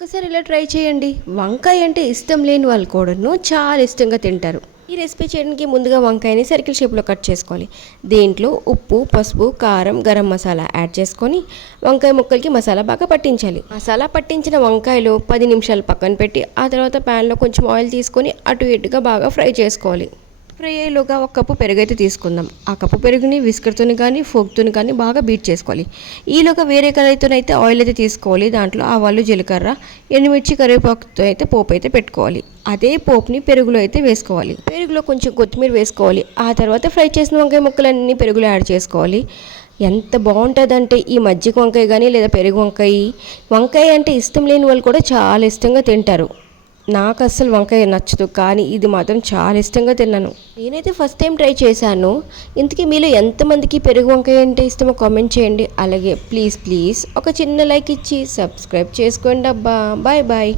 ఒక్కసారి ఇలా ట్రై చేయండి. వంకాయ అంటే ఇష్టం లేని వాళ్ళు కూడాను చాలా ఇష్టంగా తింటారు. ఈ రెసిపీ చేయడానికి ముందుగా వంకాయని సర్కిల్ షేప్లో కట్ చేసుకోవాలి. దీంట్లో ఉప్పు, పసుపు, కారం, గరం మసాలా యాడ్ చేసుకొని వంకాయ ముక్కలకి మసాలా బాగా పట్టించాలి. మసాలా పట్టించిన వంకాయలు 10 నిమిషాలు పక్కన పెట్టి ఆ తర్వాత ప్యాన్లో కొంచెం ఆయిల్ తీసుకొని అటు ఇటుగా బాగా ఫ్రై చేసుకోవాలి. ఫ్రై అయ్యేలోగా ఒక కప్పు పెరుగు అయితే తీసుకుందాం. ఆ కప్పు పెరుగుని విస్కర్తోని కానీ ఫోక్తోని కానీ బాగా బీట్ చేసుకోవాలి. ఈలోగా వేరే కడాయితోనైతే ఆయిల్ అయితే తీసుకోవాలి. దాంట్లో ఆవాలు, జీలకర్ర, ఎండుమిర్చి, కరివేపాకుతో అయితే పోపు అయితే పెట్టుకోవాలి. అదే పోపుని పెరుగులో అయితే వేసుకోవాలి. పెరుగులో కొంచెం కొత్తిమీర వేసుకోవాలి. ఆ తర్వాత ఫ్రై చేసిన వంకాయ ముక్కలన్నీ పెరుగులో యాడ్ చేసుకోవాలి. ఎంత బాగుంటుందంటే ఈ మజ్జిగ వంకాయ కానీ లేదా పెరుగు వంకాయ. వంకాయ అంటే ఇష్టం లేని వాళ్ళు కూడా చాలా ఇష్టంగా తింటారు. నాకు అస్సలు వంకాయ నచ్చదు, కానీ ఇది మాత్రం చాలా ఇష్టంగా తిన్నాను. నేనైతే ఫస్ట్ టైం ట్రై చేశాను. ఇంతకీ మీలో ఎంతమందికి పెరుగు వంకాయ అంటే ఇష్టమో కామెంట్ చేయండి. అలాగే ప్లీజ్ ఒక చిన్న లైక్ ఇచ్చి సబ్స్క్రైబ్ చేసుకోండి అబ్బా. Bye bye.